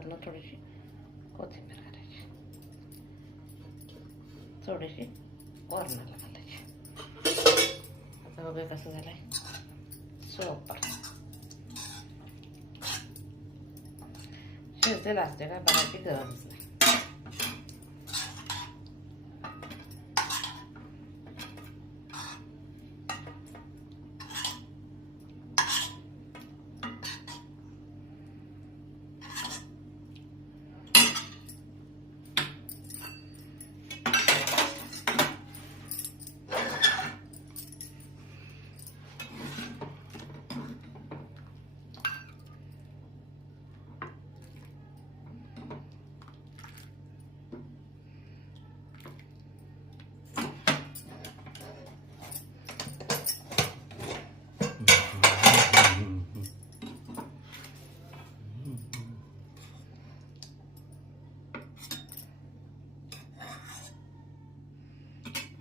वरनं थोडीशी कोथिंबीर घालायची, थोडीशी वरणाला घालायची. आता बघूया कसं झालंय. सुपर शिजलेलं असते का बघायची गरज नाही.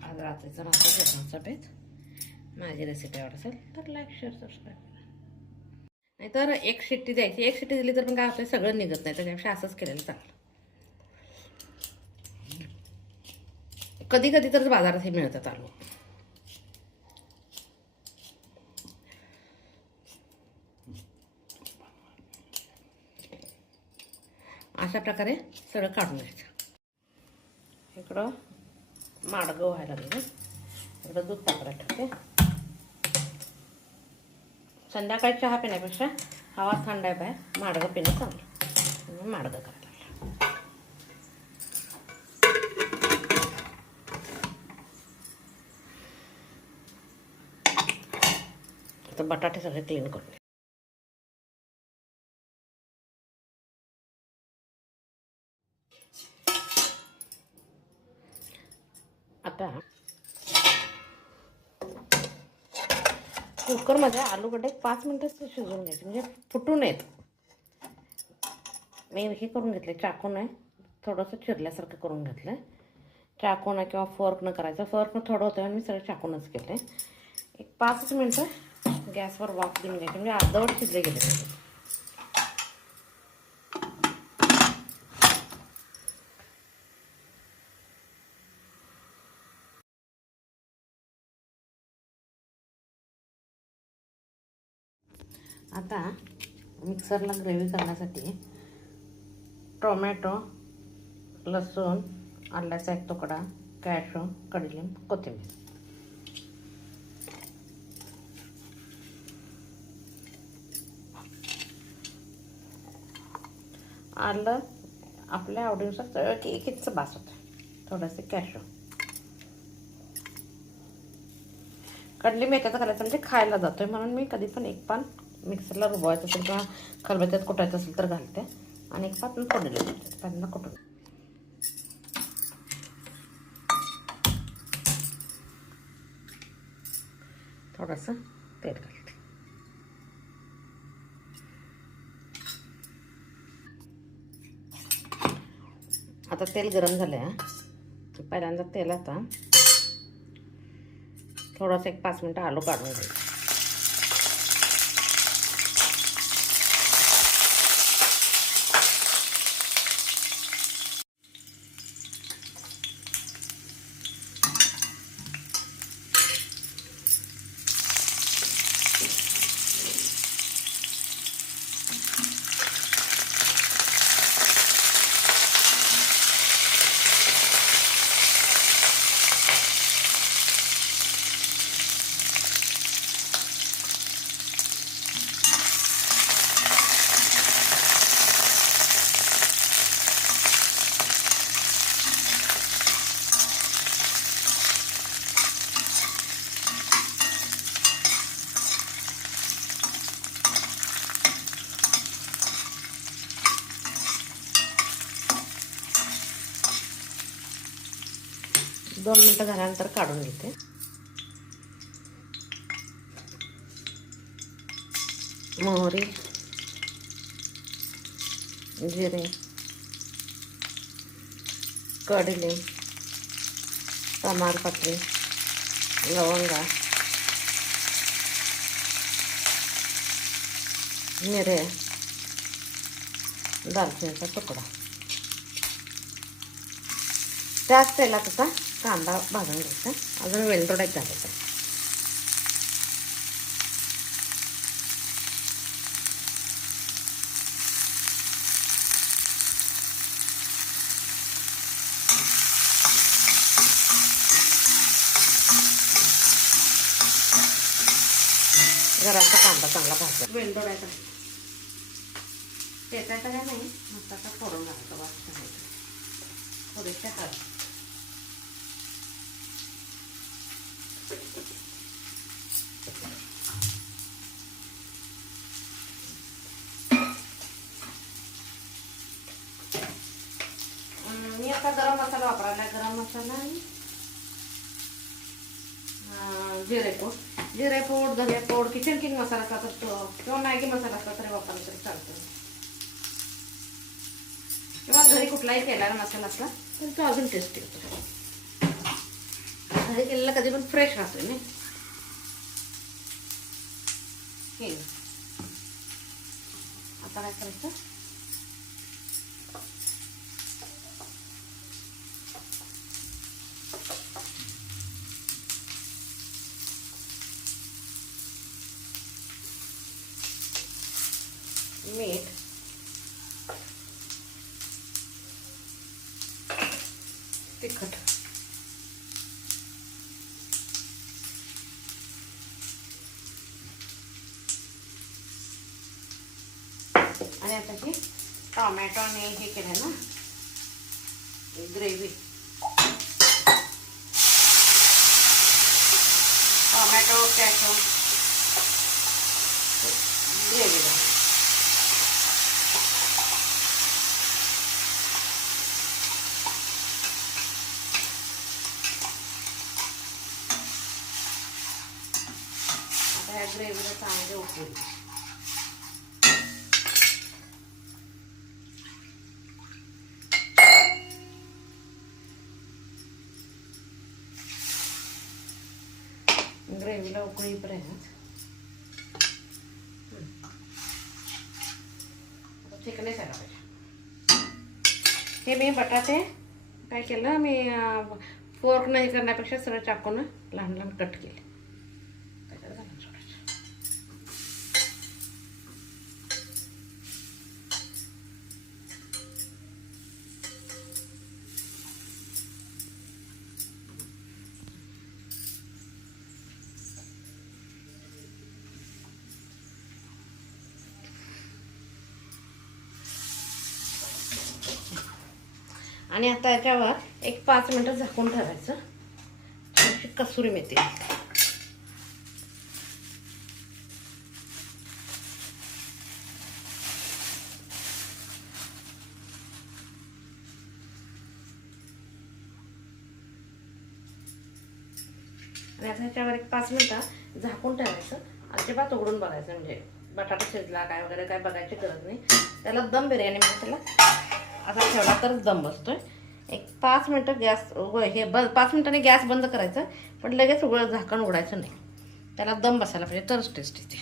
आज रात्रीचं माझं जेवणाचा बेत. माझी रेसिपी आवडत असेल तर लाईक शेअर सबस्क्राईब करा. नाहीतर एक शिट्टी द्यायची. एक शिट्टी दिली तर पण काय होतं, सगळं निघत नाही. त्याच्यापेक्षा असंच केलेलं चांगलं. कधी कधी तर बाजारात हे मिळतात तांदूळ. अशा प्रकारे सगळं काढून घ्यायचं. इकडं माडगं व्हायला लागलं. इकडं दूध तापवायला ठेवते. संध्याकाळी चहा पिण्यापेक्षा हवा थंड आहे बाहेर, माडगं पिणं चांगलं. माडगं करायला लागलं. आता बटाटे सगळे क्लीन करून. आता कुकरमध्ये आलूगड्डे 5 मिनिटं शिजवून घ्यायचे, म्हणजे फुटू नयेत. मी हे करून घेतले, चाकूने थोडंसं चिरल्यासारखं करून घेतलं. चाकूने किंवा फोर्कनं करायचं. फोर्कनं थोडं होतं आणि मी सगळं चाकूनच केलं. एक 5 मिनिटं गॅसवर वाफ देऊन घ्यायची, म्हणजे अर्धवट शिजले गेले पाहिजे. आता मिक्सरला ग्रेव्ही करण्यासाठी टोमॅटो, लसूण, आल्याचा एक तुकडा, कॅशू, कढीलिंब, कोथिंबीर. आलं आपल्या आवडीनुसार एक इंच बास होतं. थोडंसं कॅशू, कढीलिंब याच्यात घालायचं म्हणजे खायला जातोय, म्हणून मी कधी पण एक पान मिक्सरला रुबवायचं असेल किंवा खलबत्त्यात कुटायचं असेल तर घालते. आणि एक पान फोडणी देते. पाण्याला कुटून थोडंसं तेल घालते. आता तेल गरम झालं आहे. पहिल्यांदा तेलात थोडंसं एक 5 मिनिटं आलू काढून घ्यायचं. दोन मिनिटं झाल्यानंतर काढून घेते. मोहरी, जिरे, कढीलिंब, तमालपत्री, लवंगा, मिरे, दालचिनीचा तुकडा. त्याच तेलात आता कांदा भाजून घ्यायचा. अजून वेलदोडा घालायचा. जरासा कांदा चांगला भाजला. वेलदोड्याचा चेचायचा काय नाही, मसाला फोडून घालायचा. वास घालायचा. थोडीशी हळद. मी आता गरम मसाला वापरायला. गरम मसाला आणि जिरे पूड, धने पूड, किचन किंग मसाला असला तर किंवा मॅगी मसाला असला तरी वापरला तरी चालतो. किंवा घरी कुठलाही केलेला मसाला असला तर तो अजून टेस्टी होतो. घरी केलेला कधी पण फ्रेश राहतोय ना. आता काय करायचं, मीठ, तिखट, आणि आता हे टोमॅटोने हे केलं ना ग्रेव्ही. टोमॅटो कॅशो ग्रेव्ही झाली. आता ह्या ग्रेव्हीला चांगले उकळू. ग्रेव्हीला उकळीपर्यंत चिकन यायला पाहिजे. हे मी बटाटे काय केलं, मी फोर्क नाही करण्यापेक्षा सरळ चाकून लहान लहान कट केले. आणि आता याच्यावर एक 5 मिनिटं झाकून ठेवायचं. थोडीशी कसुरी मेथी. आणि आता ह्याच्यावर एक 5 मिनिटं झाकून ठेवायचं. अजिबात उघडून बघायचं, म्हणजे बटाटा शिजला काय वगैरे काय बघायची गरज नाही. त्याला दम बिर्याणी म्हणजे त्याला असा ठेवला तरच दम बसतोय. एक 5 मिनिटं गॅस 5 मिनिटांनी गॅस बंद करायचा, पण लगेच झाकण उघडायचं नाही. त्याला दम बसायला पाहिजे तरच टेस्ट येते.